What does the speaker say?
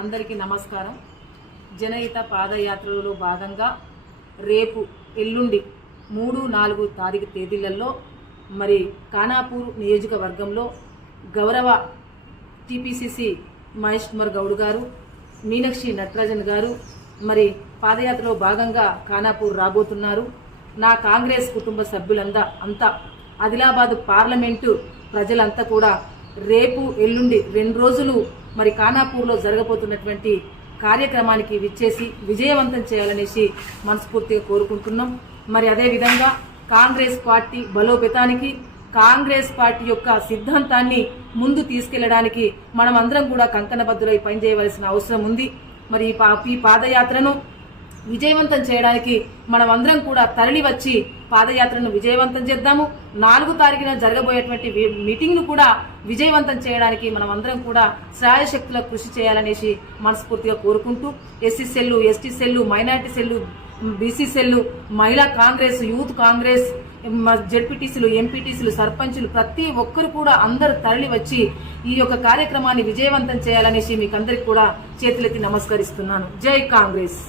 అందరికీ నమస్కారం. జనహిత పాదయాత్రలో భాగంగా రేపు ఎల్లుండి 3, 4 తారీఖు తేదీలలో మరి ఖానాపూర్ నియోజకవర్గంలో గౌరవ టీపీసీసీ మహేష్ కుమార్ గౌడ్ గారు, మీనాక్షి నటరాజన్ గారు మరి పాదయాత్రలో భాగంగా ఖానాపూర్ రాబోతున్నారు. నా కాంగ్రెస్ కుటుంబ సభ్యులంతా ఆదిలాబాద్ పార్లమెంటు ప్రజలంతా కూడా రేపు ఎల్లుండి 2 రోజులు మరి ఖానాపూర్లో జరగబోతున్నటువంటి కార్యక్రమానికి విచ్చేసి విజయవంతం చేయాలనేసి మనస్ఫూర్తిగా కోరుకుంటున్నాం. మరి అదేవిధంగా కాంగ్రెస్ పార్టీ బలోపేతానికి, కాంగ్రెస్ పార్టీ యొక్క సిద్ధాంతాన్ని ముందు తీసుకెళ్లడానికి మనం అందరం కూడా కంకణబద్దులై పనిచేయవలసిన అవసరం ఉంది. మరి ఈ పాదయాత్రను విజయవంతం చేయడానికి మనం అందరం కూడా తరలి వచ్చి పాదయాత్రను విజయవంతం చేద్దాము. 4 తారీఖున జరగబోయేటువంటి మీటింగ్ ను కూడా విజయవంతం చేయడానికి మనం అందరం కూడా శ్రాయశక్తుల కృషి చేయాలనేసి మనస్ఫూర్తిగా కోరుకుంటూ SC cell, ST cell, minority cell, BC cell, మహిళా కాంగ్రెస్, యూత్ కాంగ్రెస్, జెడ్పీటీసీలు, ఎంపీటీసీలు, సర్పంచులు ప్రతి ఒక్కరు కూడా అందరూ తరలి వచ్చి ఈ యొక్క కార్యక్రమాన్ని విజయవంతం చేయాలనేసి మీకు అందరికి కూడా చేతులెత్తి నమస్కరిస్తున్నాను. జై కాంగ్రెస్.